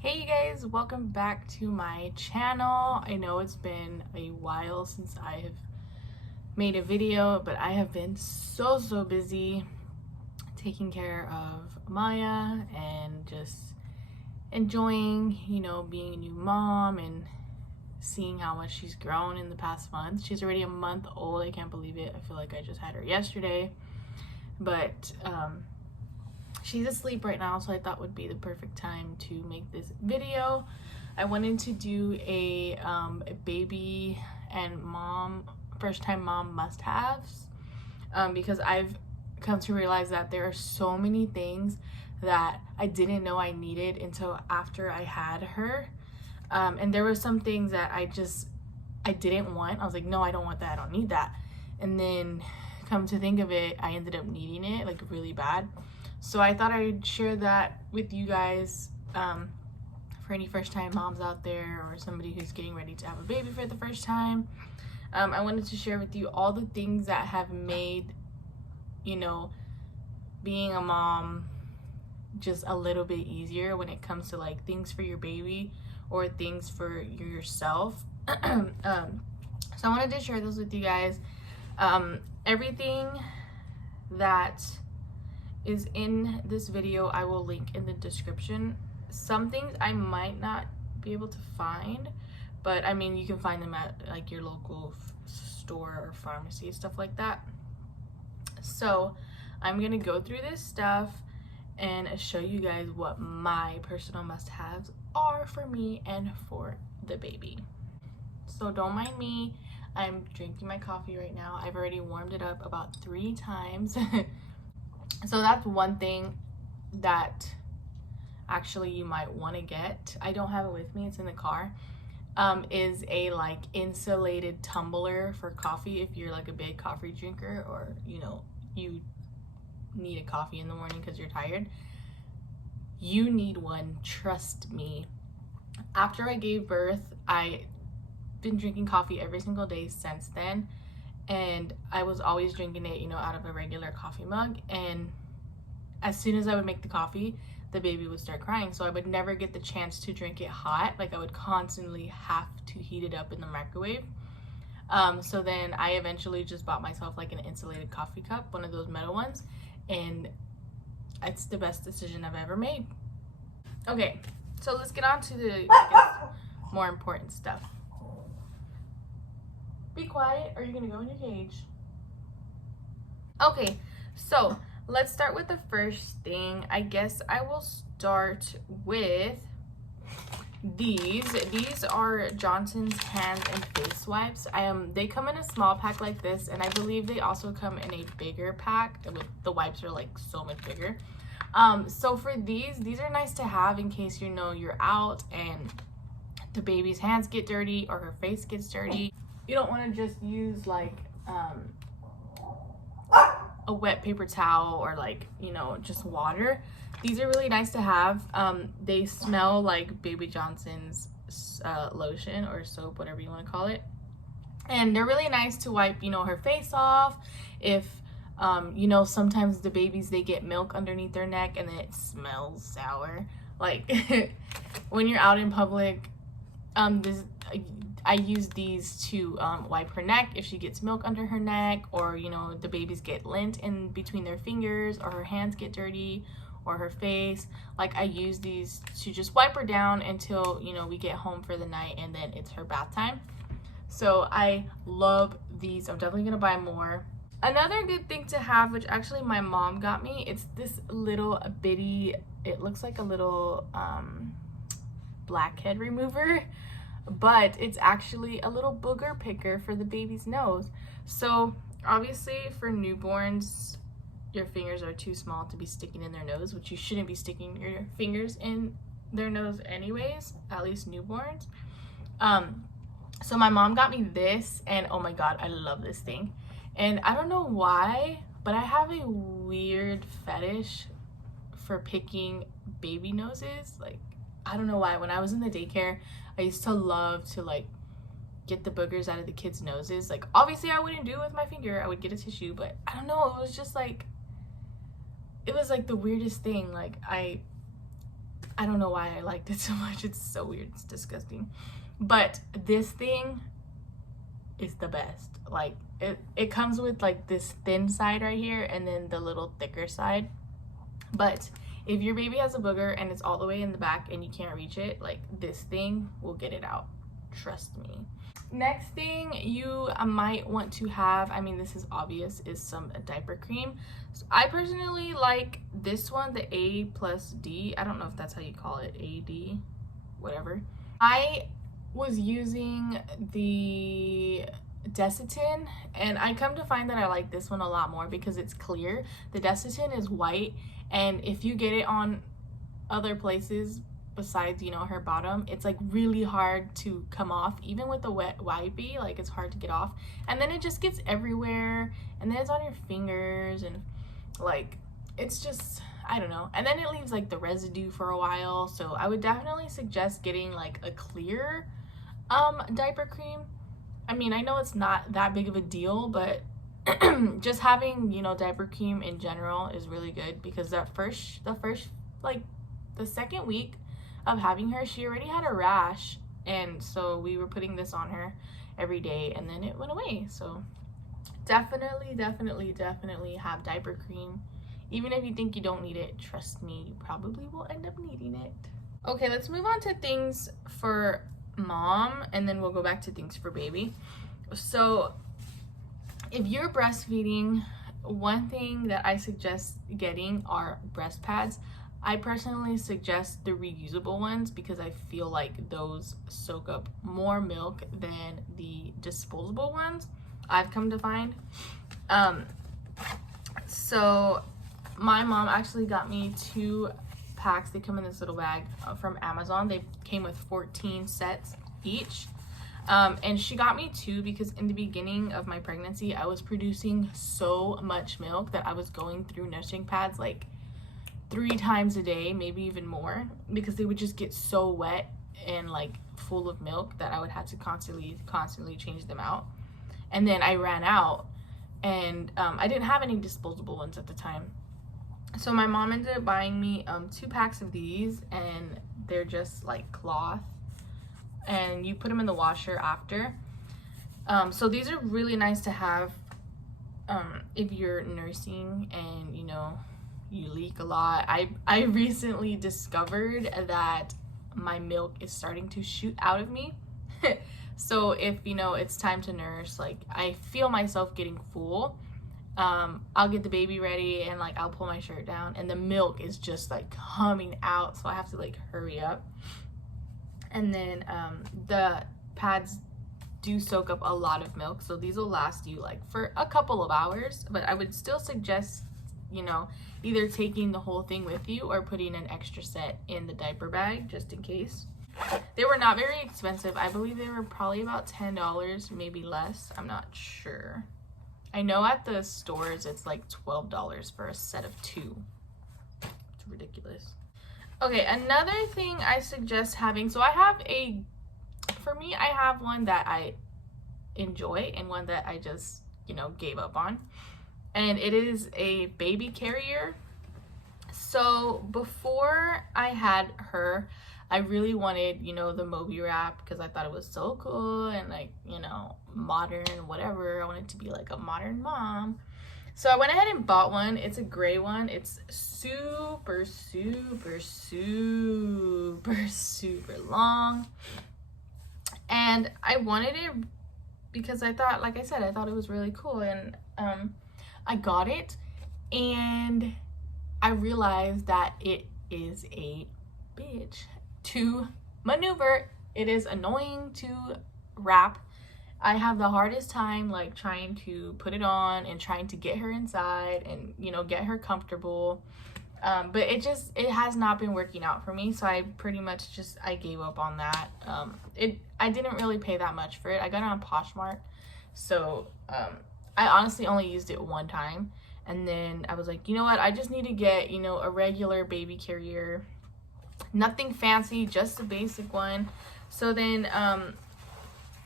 Hey you guys, welcome back to my channel. I know it's been a while since I have made a video, but I have been so busy taking care of Maya and just enjoying, being a new mom and seeing how much she's grown in the past month. She's already a month old. I can't believe it. I feel like I just had her yesterday, but she's asleep right now, so I thought would be the perfect time to make this video. I wanted to do a baby and mom, first time mom must-haves, because I've come to realize that there are so many things that I didn't know I needed until after I had her. And there were some things that I didn't want. I was like, no, I don't want that, I don't need that. And then come to think of it, I ended up needing it like really bad. So I thought I'd share that with you guys, for any first time moms out there or somebody who's getting ready to have a baby for the first time. I wanted to share with you all the things that have made, being a mom just a little bit easier when it comes to like things for your baby or things for yourself. So I wanted to share those with you guys. Everything that is in this video I will link in the description. Some things I might not be able to find, but I mean you can find them at like your local store or pharmacy, stuff like that. So I'm gonna go through this stuff and show you guys what my personal must-haves are for me and for the baby. So don't mind me, I'm drinking my coffee right now. I've already warmed it up about 3 times. So that's one thing that actually you might want to get. I don't have it with me, it's in the car. Is a like insulated tumbler for coffee if you're like a big coffee drinker, or you need a coffee in the morning because you're tired. You need one, trust me. After I gave birth, I've been drinking coffee every single day since then. And I was always drinking it, out of a regular coffee mug. And as soon as I would make the coffee, the baby would start crying. So I would never get the chance to drink it hot. Like I would constantly have to heat it up in the microwave. So then I eventually just bought myself like an insulated coffee cup, one of those metal ones. And it's the best decision I've ever made. Okay, so let's get on to the more important stuff. Be quiet or you're gonna go in your cage. Okay, so let's start with the first thing. I guess I will start with these. These are Johnson's hand and face wipes. They come in a small pack like this, and I believe they also come in a bigger pack. The wipes are like so much bigger. So for these are nice to have in case you're out and the baby's hands get dirty or her face gets dirty. You don't want to just use like a wet paper towel or like just water. These are really nice to have. They smell like Baby Johnson's lotion or soap, whatever you want to call it, and they're really nice to wipe her face off. If sometimes the babies, they get milk underneath their neck and then it smells sour, like when you're out in public. I use these to wipe her neck if she gets milk under her neck, or the babies get lint in between their fingers, or her hands get dirty, or her face. Like I use these to just wipe her down until we get home for the night, and then it's her bath time. So I love these. I'm definitely gonna buy more. Another good thing to have, which actually my mom got me, it's this little bitty, it looks like a little blackhead remover, but it's actually a little booger picker for the baby's nose. So obviously for newborns, your fingers are too small to be sticking in their nose, which you shouldn't be sticking your fingers in their nose anyways, at least newborns. So my mom got me this, and oh my god, I love this thing. And I don't know why, but I have a weird fetish for picking baby noses. Like, I don't know why. When I was in the daycare, I used to love to like get the boogers out of the kids' noses. Like obviously I wouldn't do it with my finger, I would get a tissue, but I don't know, it was just like, it was like the weirdest thing. Like I don't know why I liked it so much. It's so weird. It's disgusting. But this thing is the best. Like it comes with like this thin side right here and then the little thicker side. But if your baby has a booger and it's all the way in the back and you can't reach it, like this thing will get it out. Trust me. Next thing you might want to have, I mean, this is obvious, is some diaper cream. So I personally like this one, the A+D. I don't know if that's how you call it, AD, whatever. I was using the Desitin, and I come to find that I like this one a lot more because it's clear. The Desitin is white, and if you get it on other places besides, you know, her bottom, it's like really hard to come off. Even with the wet wipey, like it's hard to get off, and then it just gets everywhere, and then it's on your fingers, and like it's just, I don't know, and then it leaves like the residue for a while. So I would definitely suggest getting like a clear diaper cream. I mean, I know it's not that big of a deal, but just having, you know, diaper cream in general is really good, because the first like the second week of having her, she already had a rash, and so we were putting this on her every day, and then it went away. So definitely have diaper cream. Even if you think you don't need it, trust me, you probably will end up needing it. Okay, let's move on to things for mom, and then we'll go back to things for baby. So if you're breastfeeding, one thing that I suggest getting are breast pads. I personally suggest the reusable ones because I feel like those soak up more milk than the disposable ones, I've come to find. So my mom actually got me 2 packs. They come in this little bag from Amazon. They came with 14 sets each. And she got me 2 because in the beginning of my pregnancy, I was producing so much milk that I was going through nursing pads like 3 times a day, maybe even more, because they would just get so wet and like full of milk that I would have to constantly change them out. And then I ran out, and I didn't have any disposable ones at the time. So my mom ended up buying me 2 packs of these, and they're just like cloth, and you put them in the washer after. So these are really nice to have if you're nursing and, you know, you leak a lot. I recently discovered that my milk is starting to shoot out of me. So if, you know, it's time to nurse, like I feel myself getting full, I'll get the baby ready and like I'll pull my shirt down and the milk is just like coming out, so I have to like hurry up. And then the pads do soak up a lot of milk, so these will last you like for a couple of hours, but I would still suggest, you know, either taking the whole thing with you or putting an extra set in the diaper bag just in case. They were not very expensive. I believe they were probably about $10, maybe less. I'm not sure. I know at the stores it's like $12 for a set of 2. It's ridiculous. Okay, another thing I suggest having, so I have for me, I have one that I enjoy and one that I just, you know, gave up on. And it is a baby carrier. So before I had her, I really wanted, you know, the Moby wrap because I thought it was so cool and like, you know, modern, whatever. I wanted to be like a modern mom. So I went ahead and bought one. It's a gray one. It's super long. And I wanted it because I thought, like I said, I thought it was really cool. And I got it and I realized that it is a bitch to maneuver. It is annoying to wrap. I have the hardest time like trying to put it on and trying to get her inside and, you know, get her comfortable. But it has not been working out for me, so I pretty much I gave up on that. I didn't really pay that much for it. I got it on Poshmark, so I honestly only used it one time, and then I was like, you know what, I just need to get, you know, a regular baby carrier, nothing fancy, just a basic one. So then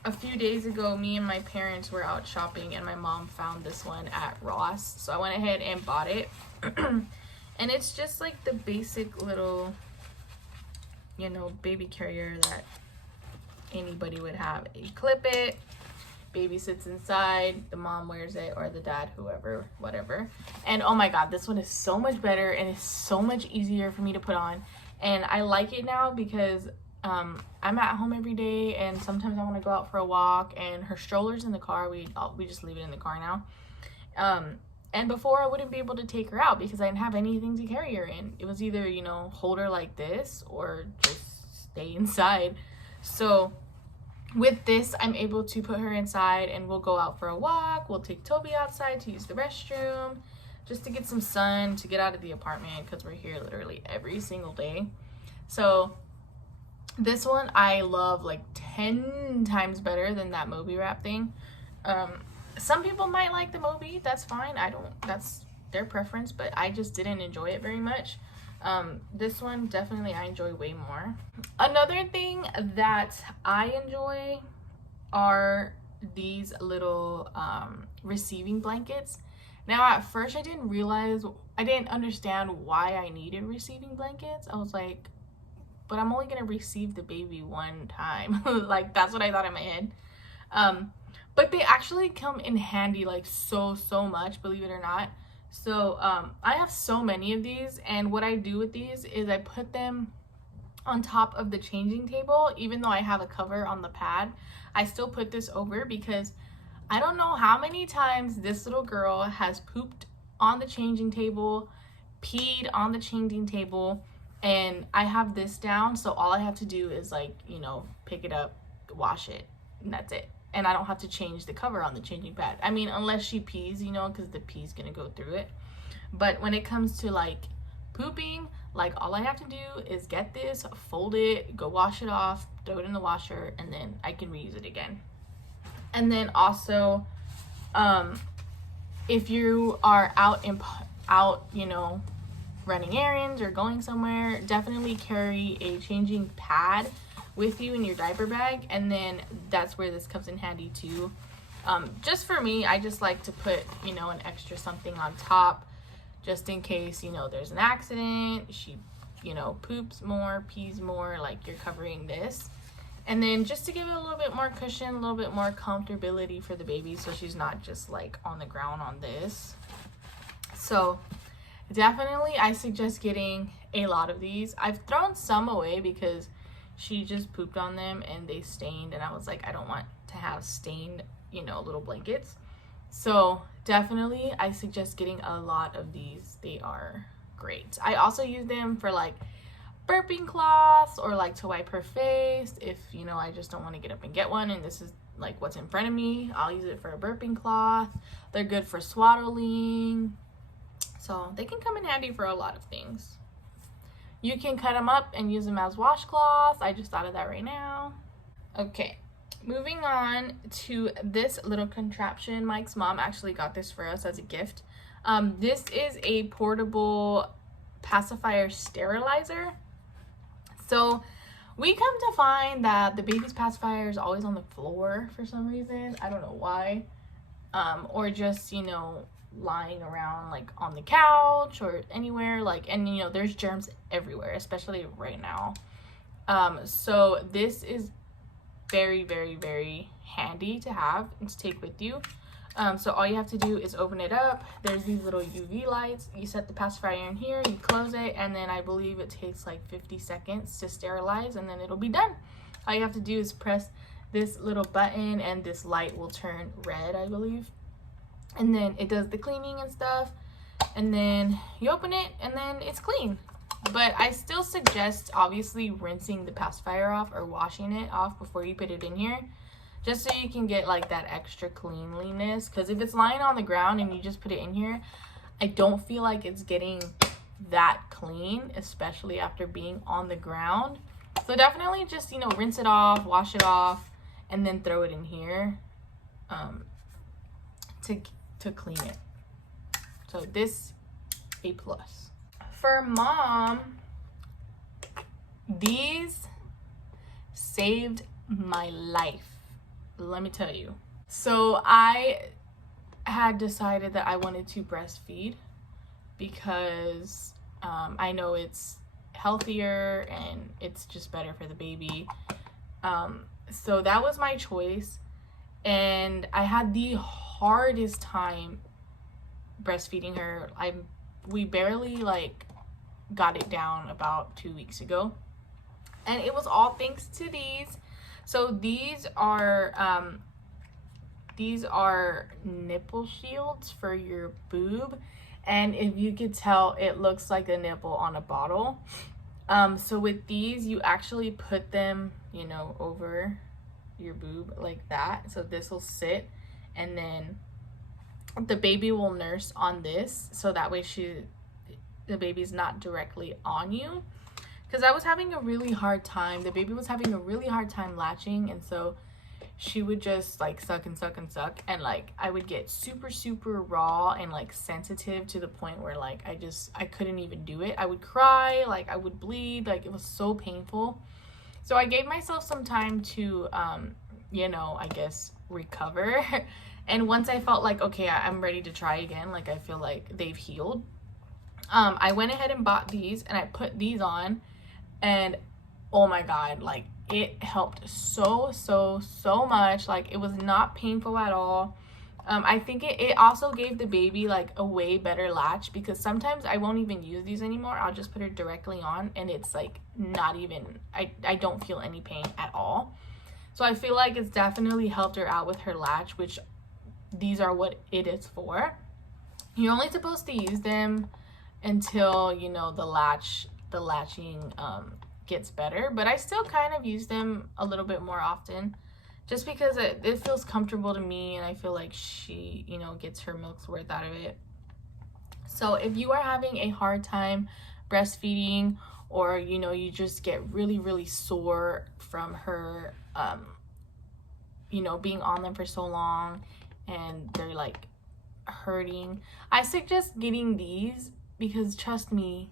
a few days ago, me and my parents were out shopping and my mom found this one at Ross, so I went ahead and bought it. And it's just like the basic little you know, baby carrier that anybody would have. You clip it, baby sits inside, the mom wears it, or the dad, whoever, whatever. And oh my god, this one is so much better and it's so much easier for me to put on. And I like it now because I'm at home every day, and sometimes I want to go out for a walk, and her stroller's in the car. We just leave it in the car now. And before, I wouldn't be able to take her out because I didn't have anything to carry her in. It was either, you know, hold her like this or just stay inside. So with this, I'm able to put her inside, and we'll go out for a walk. We'll take Toby outside to use the restroom, just to get some sun, to get out of the apartment, because we're here literally every single day. So this one I love like 10 times better than that Moby wrap thing. Some people might like the Moby, that's fine. That's their preference, but I just didn't enjoy it very much. This one definitely I enjoy way more. Another thing that I enjoy are these little receiving blankets. Now at first I didn't understand why I needed receiving blankets. I was like, but I'm only gonna receive the baby one time. Like, that's what I thought in my head. But they actually come in handy like so much, believe it or not. So I have so many of these, and what I do with these is I put them on top of the changing table. Even though I have a cover on the pad, I still put this over because I don't know how many times this little girl has pooped on the changing table, peed on the changing table, and I have this down, so all I have to do is, like, you know, pick it up, wash it, and that's it. And I don't have to change the cover on the changing pad. I mean, unless she pees, you know, because the pee's gonna go through it. But when it comes to like pooping, like, all I have to do is get this, fold it, go wash it off, throw it in the washer, and then I can reuse it again. And then also, if you are out, you know, running errands or going somewhere, definitely carry a changing pad with you in your diaper bag, and then that's where this comes in handy too. Just for me, I just like to put, you know, an extra something on top, just in case, you know, there's an accident, she, you know, poops more, pees more, like, you're covering this. And then just to give it a little bit more cushion, a little bit more comfortability for the baby, so she's not just like on the ground on this. So definitely I suggest getting a lot of these. I've thrown some away because she just pooped on them and they stained, and I was like, I don't want to have stained, you know, little blankets. So definitely I suggest getting a lot of these. They are great. I also use them for like burping cloths, or like to wipe her face if, you know, I just don't want to get up and get one and this is like what's in front of me. I'll use it for a burping cloth. They're good for swaddling, so they can come in handy for a lot of things. You can cut them up and use them as washcloths. I just thought of that right now. Okay, moving on to this little contraption. Mike's mom actually got this for us as a gift. This is a portable pacifier sterilizer. So we come to find that the baby's pacifier is always on the floor for some reason. I don't know why. Or just, you know, lying around like on the couch or anywhere, like, and you know, there's germs everywhere, especially right now. So this is very handy to have and to take with you. So all you have to do is open it up. There's these little UV lights. You set the pacifier in here, you close it, and then I believe it takes like 50 seconds to sterilize, and then it'll be done. All you have to do is press this little button and this light will turn red, I believe. And then it does the cleaning and stuff, and then you open it and then it's clean. But I still suggest obviously rinsing the pacifier off or washing it off before you put it in here, just so you can get like that extra cleanliness. Because if it's lying on the ground and you just put it in here, I don't feel like it's getting that clean, especially after being on the ground. So definitely just, you know, rinse it off, wash it off, and then throw it in here to clean it. So this, A+. For mom, these saved my life, let me tell you. So I had decided that I wanted to breastfeed because I know it's healthier and it's just better for the baby. So that was my choice, and I had the hardest time breastfeeding her. We barely like got it down about 2 weeks ago, and it was all thanks to these. So these are nipple shields for your boob, and if you could tell, it looks like a nipple on a bottle. So with these, you actually put them, you know, over your boob like that. So this will sit, and then the baby will nurse on this, so that way the baby's not directly on you. Because I was having a really hard time. The baby was having a really hard time latching, and so she would just like suck and suck and suck, and like I would get super raw and like sensitive to the point where like I couldn't even do it. I would cry, like I would bleed, like it was so painful. So I gave myself some time to you know, I guess recover. And once I felt like, okay, I'm ready to try again, like I feel like they've healed, I went ahead and bought these, and I put these on, and oh my god, like it helped so much. Like it was not painful at all. I think it also gave the baby like a way better latch, because sometimes I won't even use these anymore. I'll just put her directly on, and it's like not even, I don't feel any pain at all. So I feel like it's definitely helped her out with her latch, which these are what it is for. You're only supposed to use them until, you know, the latching gets better, but I still kind of use them a little bit more often, just because it feels comfortable to me, and I feel like she, you know, gets her milk's worth out of it. So if you are having a hard time breastfeeding, or you know, you just get really sore from her you know, being on them for so long and they're like hurting, I suggest getting these, because trust me,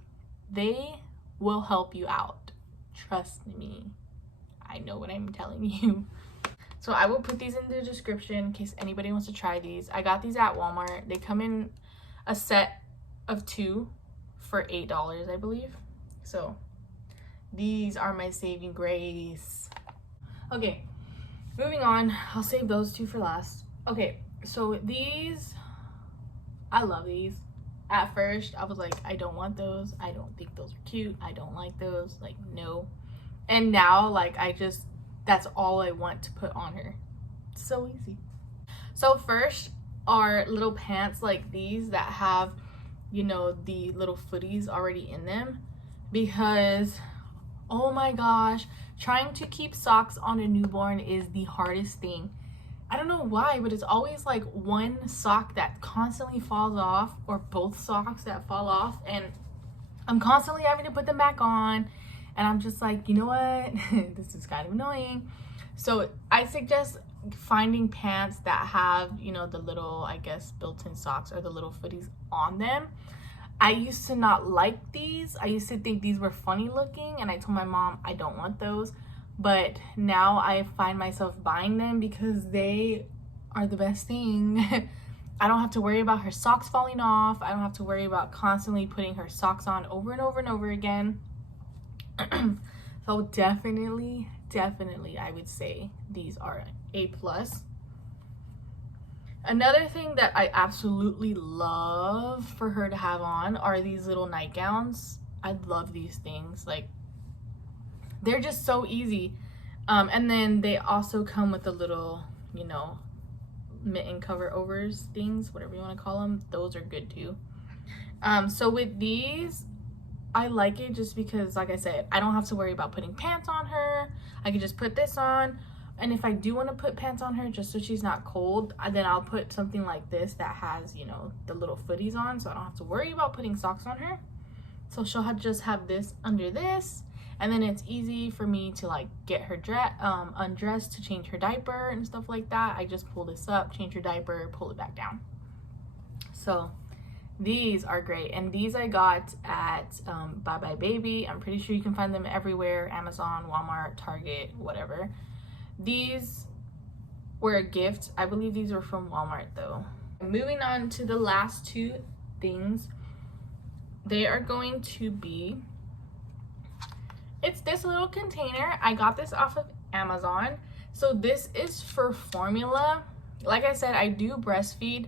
they will help you out. Trust me, I know what I'm telling you. So I will put these in the description in case anybody wants to try these. I got these at Walmart. They come in a set of 2 for $8, I believe. So these are my saving grace. Okay, moving on. I'll save those 2 for last. Okay, so these, I love these. At first, I was like, I don't want those. I don't think those are cute. I don't like those. Like, no. And now, like, that's all I want to put on her. It's so easy. So first are little pants like these that have, you know, the little footies already in them, because, oh my gosh, trying to keep socks on a newborn is the hardest thing. I don't know why, but it's always like one sock that constantly falls off, or both socks that fall off, and I'm constantly having to put them back on, and I'm just like, you know what, this is kind of annoying. So I suggest finding pants that have, you know, the little, I guess, built-in socks or the little footies on them. I used to not like these. I used to think these were funny looking, and I told my mom I don't want those. But now I find myself buying them because they are the best thing. I don't have to worry about her socks falling off. I don't have to worry about constantly putting her socks on over and over and over again. So definitely, I would say these are A+. Another thing that I absolutely love for her to have on are these little nightgowns. I love these things. Like, they're just so easy. And then they also come with a little, you know, mitten cover overs things, whatever you want to call them. Those are good too. So with these, I like it just because, like I said, I don't have to worry about putting pants on her. I can just put this on. And if I do want to put pants on her just so she's not cold, then I'll put something like this that has, you know, the little footies on, so I don't have to worry about putting socks on her. So she'll just have this under this, and then it's easy for me to like get her undressed to change her diaper and stuff like that. I just pull this up, change her diaper, pull it back down. So these are great, and these I got at Bye Bye Baby. I'm pretty sure you can find them everywhere: Amazon, Walmart, Target, whatever. These were a gift. I believe these were from Walmart though. Moving on to the last 2 things, they are going to be it's this little container. I got this off of Amazon. So this is for formula. Like I said, I do breastfeed,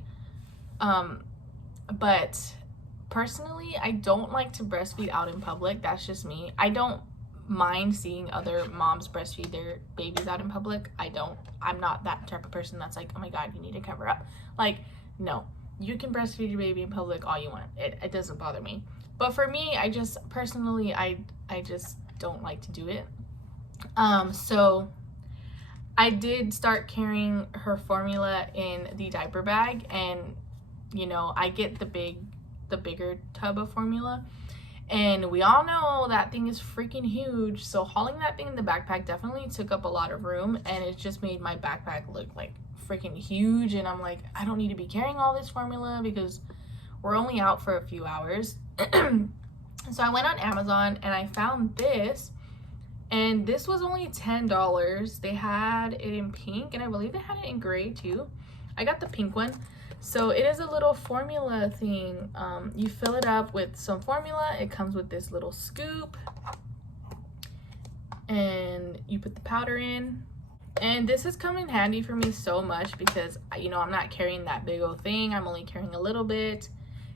but personally, I don't like to breastfeed out in public. That's just me. I don't mind seeing other moms breastfeed their babies out in public. I'm not that type of person that's like, oh my god, you need to cover up. Like, no, you can breastfeed your baby in public all you want. It doesn't bother me. But for me, I just personally, I just don't like to do it. So I did start carrying her formula in the diaper bag, and you know, I get the bigger tub of formula, and we all know that thing is freaking huge. So hauling that thing in the backpack definitely took up a lot of room, and it just made my backpack look like freaking huge. And I'm like, I don't need to be carrying all this formula because we're only out for a few hours. So I went on Amazon and I found this, and this was only $10. They had it in pink, and I believe they had it in gray too. I got the pink one. So it is a little formula thing. You fill it up with some formula. It comes with this little scoop, and you put the powder in. And this has come in handy for me so much because, you know, I'm not carrying that big old thing. I'm only carrying a little bit,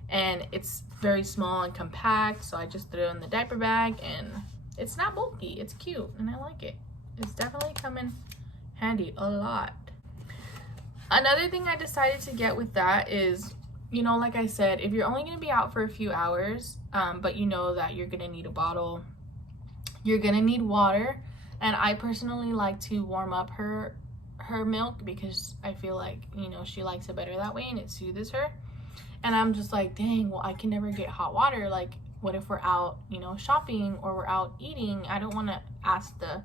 and it's very small and compact. So I just threw it in the diaper bag, and it's not bulky. It's cute, and I like it. It's definitely come in handy a lot. Another thing I decided to get with that is, you know, like I said, if you're only going to be out for a few hours, but you know that you're going to need a bottle, you're going to need water. And I personally like to warm up her milk because I feel like, you know, she likes it better that way and it soothes her. And I'm just like, dang, well, I can never get hot water. Like, what if we're out, you know, shopping or we're out eating? I don't want to ask the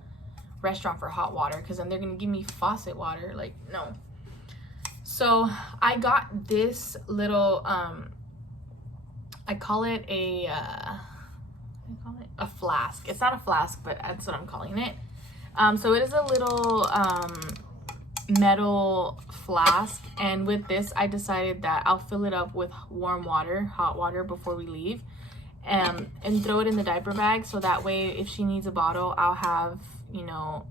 restaurant for hot water because then they're going to give me faucet water. Like, no. So I got this little, I call it a flask. It's not a flask, but that's what I'm calling it. So it is a little metal flask, and with this I decided that I'll fill it up with warm water, hot water, before we leave, and throw it in the diaper bag, so that way if she needs a bottle, I'll have, you know,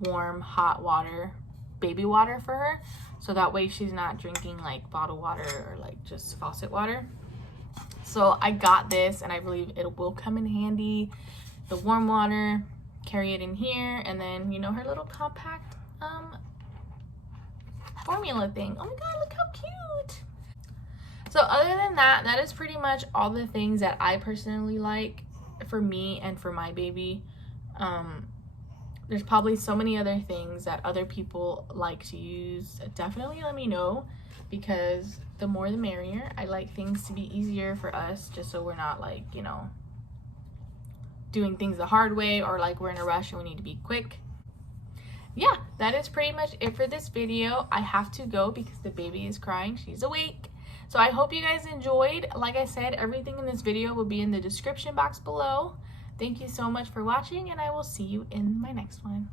warm hot water, baby water for her, so that way she's not drinking like bottled water or like just faucet water. So I got this, and I believe it will come in handy. The warm water, carry it in here, and then, you know, her little compact formula thing. Oh my god, look how cute. So other than that, that is pretty much all the things that I personally like for me and for my baby. There's probably so many other things that other people like to use. Definitely let me know, because the more the merrier. I like things to be easier for us, just so we're not like, you know, doing things the hard way, or like we're in a rush and we need to be quick. Yeah, that is pretty much it for this video. I have to go because the baby is crying. She's awake. So I hope you guys enjoyed. Like I said, everything in this video will be in the description box below. Thank you so much for watching, and I will see you in my next one.